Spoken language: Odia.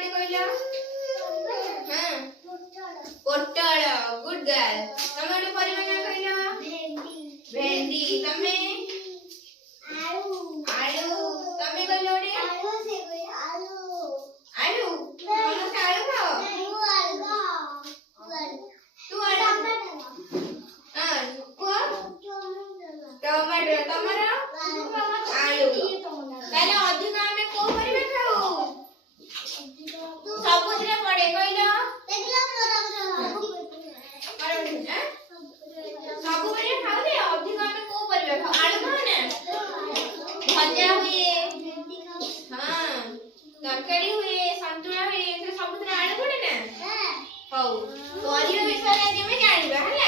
ଗୋଟେ କହିଲ? ହଁ ପୋଟଳ ଗୁଡ୍ ଗାର୍ଲ। ତମେ ଗୋଟେ ପରିବା ନାଁ କହିଲ? ଭେଣ୍ଡି। ତମେ? ଆଳୁ। ତମେ କହିଲ ଗୋଟେ? ଆଳୁ। ସମସ୍ତେ ଆଳୁ ଖାଅ? ତୁ ଆଳୁ। ହଁ କୁହ। ଟମାଟୋ। ତମର? ଆଳୁ। ତାହେଲେ ଅଧିକ ଆମେ କୋଉ ପରିବା ଖାଉ? ସବୁଥିରେ ପଡେ କହିଲ? ସବୁ ପରିବା ଖାଉ ଯେ ଅଧିକ ଆମେ କୋଉ ପରିବା ଖାଉ? ଆଳୁ ଖାଉ ନା? ଭଜା ହୁଏ, ହଁ ତରକାରୀ ହୁଏ, ସନ୍ତୁଳା ହୁଏ, ସବୁଥିରେ ଆଳୁ ପଡେ ନା? ହଉ ପରିବା ବିଷୟରେ ଆଜି ଆମେ ଜାଣିବା ହେଲା।